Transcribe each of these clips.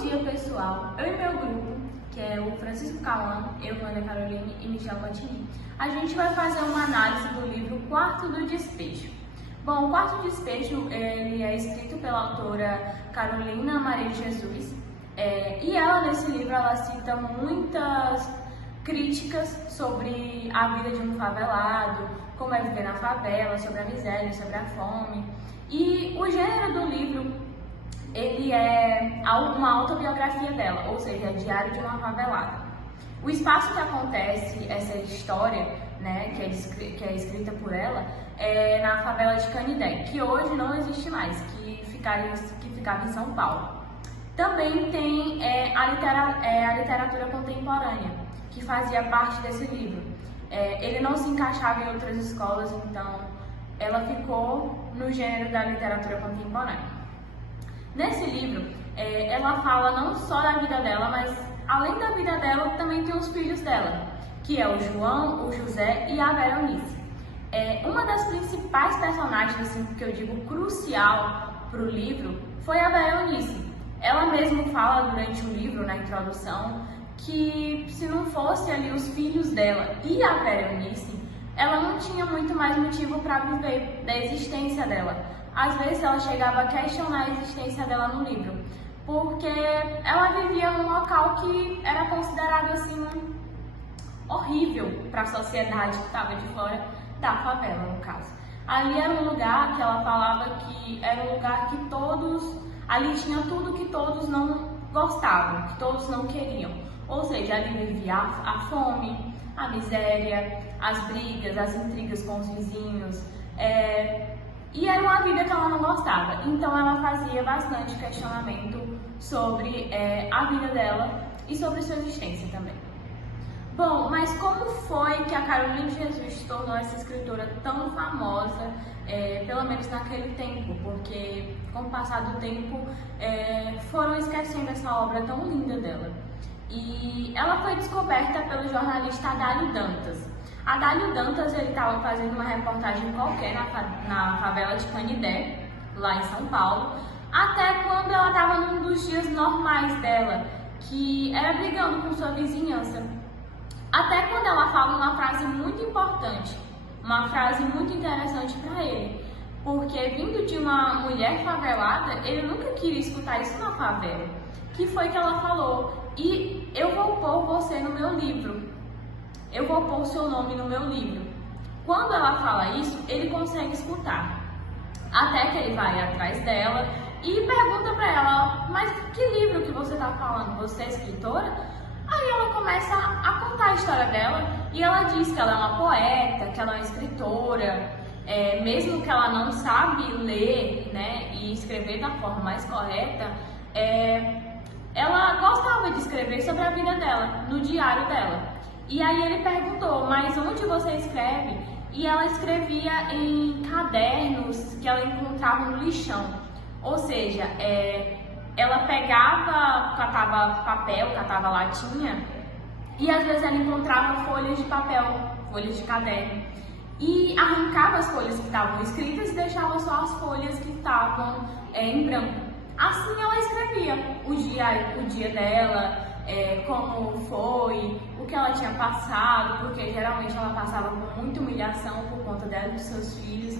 dia, pessoal. Eu e meu grupo, que é o Francisco Cauã, eu, Ana Caroline e Michel Cotini, a gente vai fazer uma análise do livro Quarto do Despejo. Bom, o Quarto do Despejo ele é escrito pela autora Carolina Maria de Jesus e ela, nesse livro, ela cita muitas críticas sobre a vida de um favelado, como é viver na favela, sobre a miséria, sobre a fome. E o gênero do livro ele é uma autobiografia dela, ou seja, é diário de uma favelada. O espaço que acontece essa história, né, que é escrita por ela, é na favela de Canindé, que hoje não existe mais, que ficava em São Paulo. Também tem a literatura contemporânea, que fazia parte desse livro. Ele não se encaixava em outras escolas, então ela ficou no gênero da literatura contemporânea. Nesse livro, ela fala não só da vida dela, mas além da vida dela, também tem os filhos dela, que é o João, o José e a Veronice. Uma das principais personagens, assim, que eu digo crucial para o livro, foi a Veronice. Ela mesma fala durante o livro, na introdução, que se não fosse ali os filhos dela e a Veronice, ela não tinha muito mais motivo para viver, da existência dela. Às vezes ela chegava a questionar a existência dela no livro, porque ela vivia num local que era considerado assim horrível para a sociedade que estava de fora da favela, no caso. Ali era um lugar que ela falava que era um lugar que ali tinha tudo que todos não gostavam, que todos não queriam. Ou seja, ali vivia a fome, a miséria, as brigas, as intrigas com os vizinhos. E era uma vida que ela não gostava, então ela fazia bastante questionamento sobre a vida dela e sobre sua existência também. Bom, mas como foi que a Carolina de Jesus se tornou essa escritora tão famosa, pelo menos naquele tempo? Porque com o passar do tempo foram esquecendo essa obra tão linda dela. E ela foi descoberta pelo jornalista Adalio Dantas. Adalio Dantas, ele estava fazendo uma reportagem qualquer na favela de Canindé, lá em São Paulo, até quando ela estava num dos dias normais dela, que era brigando com sua vizinhança. Até quando ela fala uma frase muito importante, uma frase muito interessante para ele, porque vindo de uma mulher favelada, ele nunca queria escutar isso na favela. Que foi que ela falou: "E eu vou pôr você no meu livro. Eu vou pôr o seu nome no meu livro." Quando ela fala isso, ele consegue escutar. Até que ele vai atrás dela e pergunta para ela: "Mas que livro que você está falando? Você é escritora?" Aí ela começa a contar a história dela e ela diz que ela é uma poeta, que ela é uma escritora, mesmo que ela não sabe ler, né, e escrever da forma mais correta, ela gostava de escrever sobre a vida dela, no diário dela. E aí ele perguntou: "Mas onde você escreve?" E ela escrevia em cadernos que ela encontrava no lixão. Ou seja, ela catava papel, catava latinha, e às vezes ela encontrava folhas de papel, folhas de caderno, e arrancava as folhas que estavam escritas e deixava só as folhas que estavam em branco. Assim ela escrevia o dia dela, como foi, o que ela tinha passado, porque geralmente ela passava por muita humilhação por conta dela e dos seus filhos.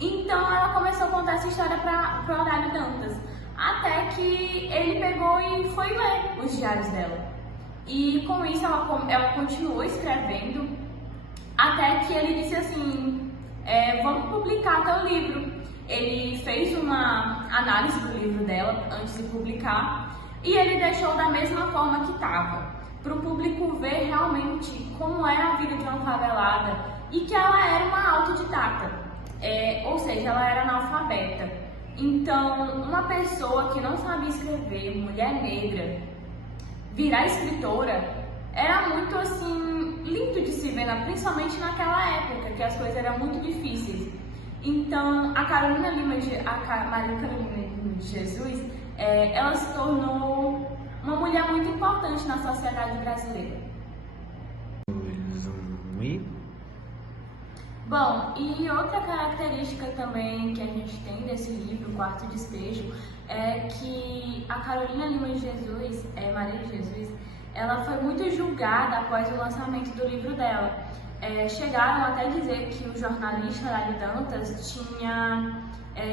Então ela começou a contar essa história para o Adalio Dantas, até que ele pegou e foi ler os diários dela. E com isso ela continuou escrevendo, até que ele disse assim: "Vamos publicar teu livro." Ele fez uma análise do livro dela antes de publicar e ele deixou da mesma forma que estava, para o público ver realmente como é a vida de uma favelada e que ela era uma autodidata, ou seja, ela era analfabeta. Então, uma pessoa que não sabia escrever, mulher negra, virar escritora, era muito assim lindo de se ver, principalmente naquela época, que as coisas eram muito difíceis. Então, a Maria Carolina de Jesus, ela se tornou uma mulher muito importante na sociedade brasileira. Bom, e outra característica também que a gente tem desse livro, Quarto Despejo, é que a Carolina Lima de Jesus, Maria de Jesus, ela foi muito julgada após o lançamento do livro dela. Chegaram até a dizer que o jornalista Dário Dantas tinha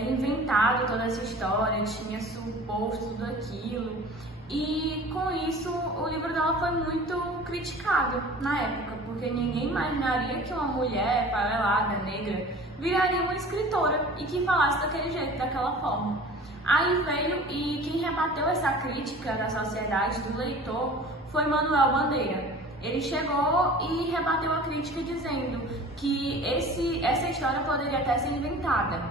inventado toda essa história, tinha suposto tudo aquilo. E com isso o livro dela foi muito criticado na época, porque ninguém imaginaria que uma mulher favelada, negra, viraria uma escritora e que falasse daquele jeito, daquela forma. Aí veio e quem rebateu essa crítica da sociedade, do leitor, foi Manuel Bandeira. Ele chegou e rebateu a crítica dizendo que essa história poderia até ser inventada,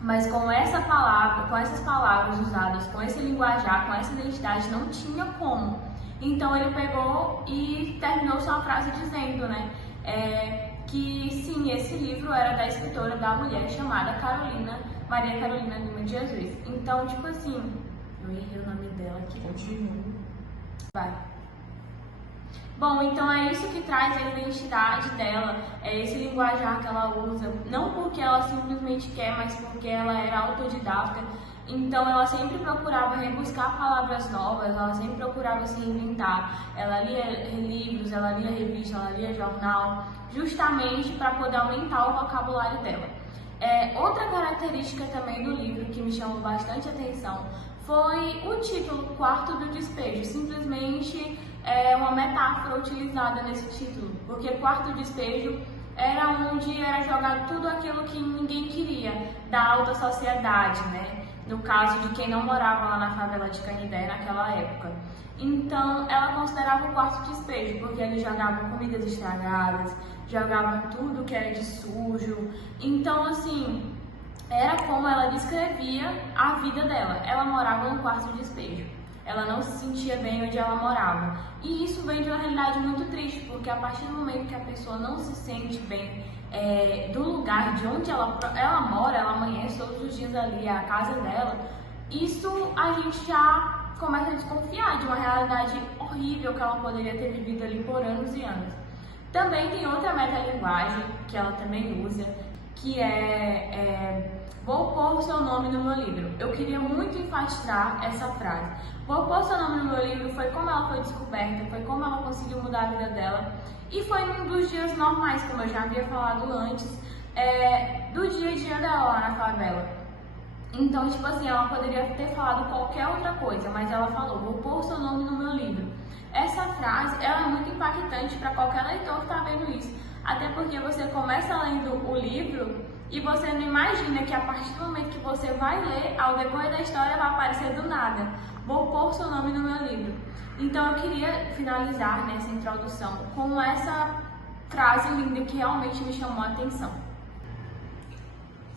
mas com essa palavra, com essas palavras usadas, com esse linguajar, com essa identidade, não tinha como. Então ele pegou e terminou sua frase dizendo, né, que sim, esse livro era da escritora, da mulher chamada Maria Carolina Lima de Jesus. Então, tipo assim, eu errei o nome dela aqui. Continua. Vai. Bom, então é isso que traz a identidade dela, é esse linguajar que ela usa, não porque ela simplesmente quer, mas porque ela era autodidata. Então ela sempre procurava rebuscar palavras novas, ela sempre procurava se reinventar. Ela lia livros, ela lia revista, ela lia jornal, justamente para poder aumentar o vocabulário dela. Outra característica também do livro que me chamou bastante atenção foi o título, Quarto do Despejo. Simplesmente uma metáfora utilizada nesse título, porque quarto despejo era onde era jogado tudo aquilo que ninguém queria, da alta sociedade, né? No caso de quem não morava lá na favela de Canindé naquela época. Então, ela considerava o quarto despejo, porque eles jogavam comidas estragadas, jogavam tudo que era de sujo. Então, assim, era como ela descrevia a vida dela. Ela morava no quarto despejo. Ela não se sentia bem onde ela morava. E isso vem de uma realidade muito triste, porque a partir do momento que a pessoa não se sente bem do lugar de onde ela mora, ela amanhece todos os dias ali, a casa dela, isso a gente já começa a desconfiar de uma realidade horrível que ela poderia ter vivido ali por anos e anos. Também tem outra metalinguagem que ela também usa, que vou pôr o seu nome no meu livro. Eu queria muito enfatizar essa frase. Vou pôr o seu nome no meu livro foi como ela foi descoberta, foi como ela conseguiu mudar a vida dela. E foi um dos dias normais, como eu já havia falado antes, do dia a dia dela lá na favela. Então, tipo assim, ela poderia ter falado qualquer outra coisa, mas ela falou, vou pôr o seu nome no meu livro. Essa frase, ela é muito impactante para qualquer leitor que está vendo isso. Até porque você começa lendo o livro e você não imagina que a partir do momento que você vai ler, ao decorrer da história vai aparecer do nada. Vou pôr seu nome no meu livro. Então eu queria finalizar nessa introdução com essa frase linda que realmente me chamou a atenção.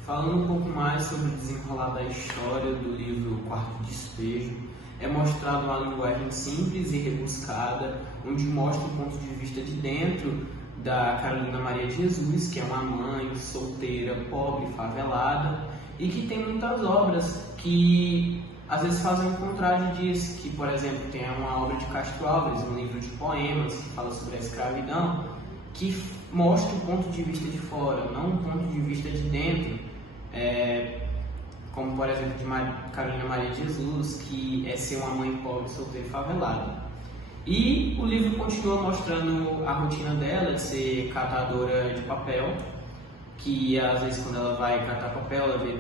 Falando um pouco mais sobre o desenrolar da história do livro Quarto Despejo, é mostrado uma linguagem simples e rebuscada, onde mostra o ponto de vista de dentro da Carolina Maria de Jesus, que é uma mãe solteira, pobre, favelada, e que tem muitas obras que às vezes fazem o contrário disso, que, por exemplo, tem uma obra de Castro Alves, um livro de poemas que fala sobre a escravidão, que mostra o ponto de vista de fora, não o ponto de vista de dentro, como, por exemplo, de Carolina Maria de Jesus, que é ser uma mãe pobre, solteira e favelada. E o livro continua mostrando a rotina dela de ser catadora de papel, que às vezes quando ela vai catar papel, ela vê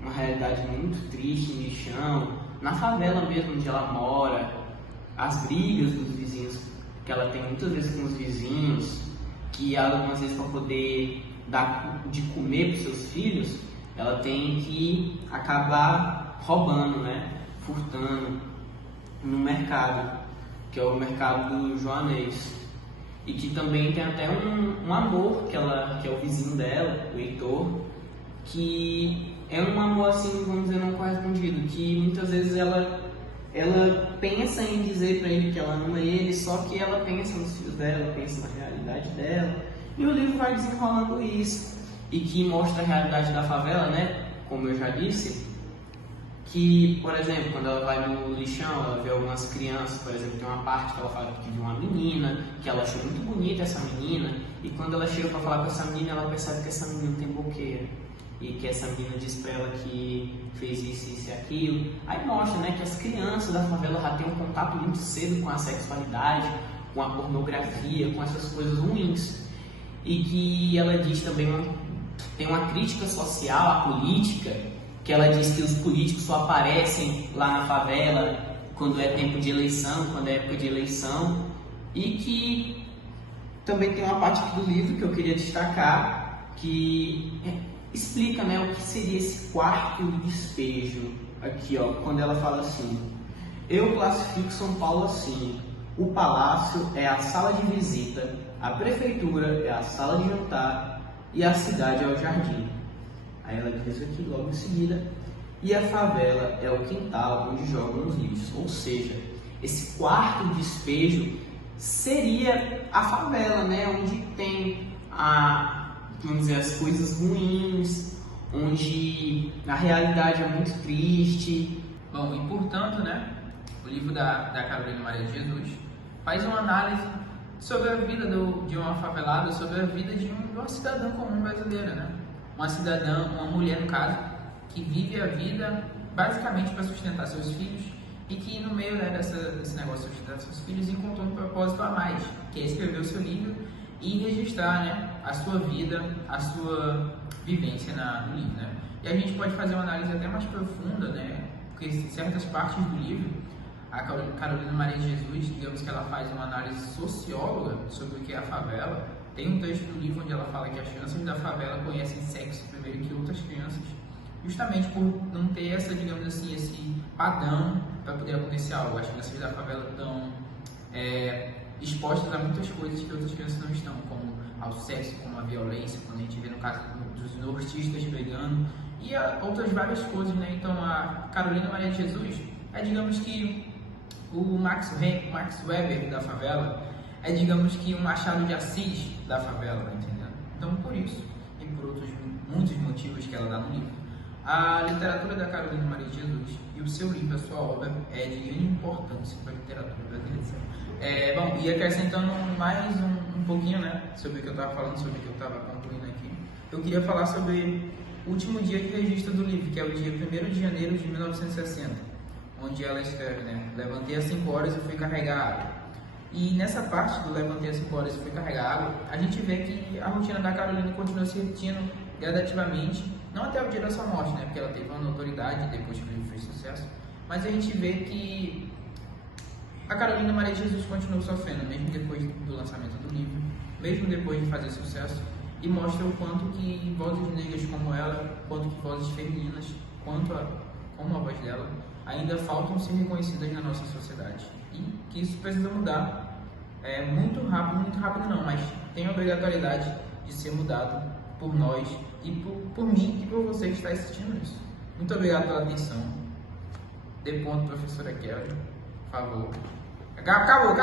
uma realidade muito triste no chão, na favela mesmo onde ela mora, as brigas dos vizinhos que ela tem muitas vezes com os vizinhos, que algumas vezes para poder dar de comer para os seus filhos, ela tem que acabar roubando, né? Furtando no mercado, que é o mercado do Joanês. E que também tem até um amor que é o vizinho dela, o Heitor, que é um amor assim, vamos dizer, não correspondido, que muitas vezes ela pensa em dizer para ele que ela ama ele, só que ela pensa nos filhos dela, pensa na realidade dela, e o livro vai desenrolando isso, e que mostra a realidade da favela, né, como eu já disse, que, por exemplo, quando ela vai no lixão, ela vê algumas crianças, por exemplo, tem uma parte que ela fala que viu uma menina, que ela achou muito bonita essa menina, e quando ela chega para falar com essa menina, ela percebe que essa menina tem boqueira. e que essa menina diz pra ela que fez isso e aquilo. Aí mostra, né, que as crianças da favela já têm um contato muito cedo com a sexualidade, com a pornografia, com essas coisas ruins. E que ela diz também, tem uma crítica social à política, que ela diz que os políticos só aparecem lá na favela quando é tempo de eleição, quando é época de eleição, e que também tem uma parte aqui do livro que eu queria destacar, que explica, né, o que seria esse quarto de despejo, aqui, ó, quando ela fala assim: eu classifico São Paulo assim, o palácio é a sala de visita, a prefeitura é a sala de jantar e a cidade é o jardim. Aí ela diz aqui logo em seguida: e a favela é o quintal onde jogam os lixos. Ou seja, esse quarto despejo seria a favela, né? Onde tem vamos dizer, as coisas ruins, onde a realidade é muito triste. Bom, e portanto, né, o livro da Carolina Maria de Jesus faz uma análise sobre a vida de uma favelada, sobre a vida de uma cidadã comum brasileira, né? Uma cidadã, uma mulher no caso, que vive a vida basicamente para sustentar seus filhos e que no meio, né, desse negócio de sustentar seus filhos encontrou um propósito a mais, que é escrever o seu livro e registrar, né, a sua vida, a sua vivência no livro, né? E a gente pode fazer uma análise até mais profunda, né? Porque em certas partes do livro, a Carolina Maria de Jesus, digamos que ela faz uma análise socióloga sobre o que é a favela. Tem um texto do livro onde ela fala que as crianças da favela conhecem sexo primeiro que outras crianças, justamente por não ter essa, digamos assim, esse padrão para poder acontecer algo. As crianças da favela estão expostas a muitas coisas que outras crianças não estão, como ao sexo, como a violência, quando a gente vê no caso dos nortistas brigando, e outras várias coisas, né? Então a Carolina Maria de Jesus é, digamos que, o Max Weber da favela, é, digamos que, um Machado de Assis da favela, tá entendendo? Então, por isso e por outros muitos motivos que ela dá no livro, a literatura da Carolina Maria de Jesus e o seu livro, a sua obra, é de grande importância para a literatura brasileira. Bom, e acrescentando mais um pouquinho, né, sobre o que eu estava falando, sobre o que eu estava concluindo aqui, eu queria falar sobre o último dia de registro do livro, que é o dia 1º de janeiro de 1960, onde ela escreve, né, levantei às 5 horas e fui carregar água. E nessa parte do levantei às 5 horas e fui carregar água, a gente vê que a rotina da Carolina continua se repetindo gradativamente, não até o dia da sua morte, né, porque ela teve uma notoriedade depois que o livro fez sucesso, mas a gente vê que a Carolina Maria de Jesus continuou sofrendo, mesmo depois do lançamento do livro, mesmo depois de fazer sucesso, e mostra o quanto que vozes negras como ela, quanto que vozes femininas, como a voz dela, ainda faltam ser reconhecidas na nossa sociedade. E que isso precisa mudar muito rápido não, mas tem a obrigatoriedade de ser mudado por nós e por mim e por você que está assistindo isso. Muito obrigado pela atenção. Dê ponto, professora Kelly, por favor. Acabou.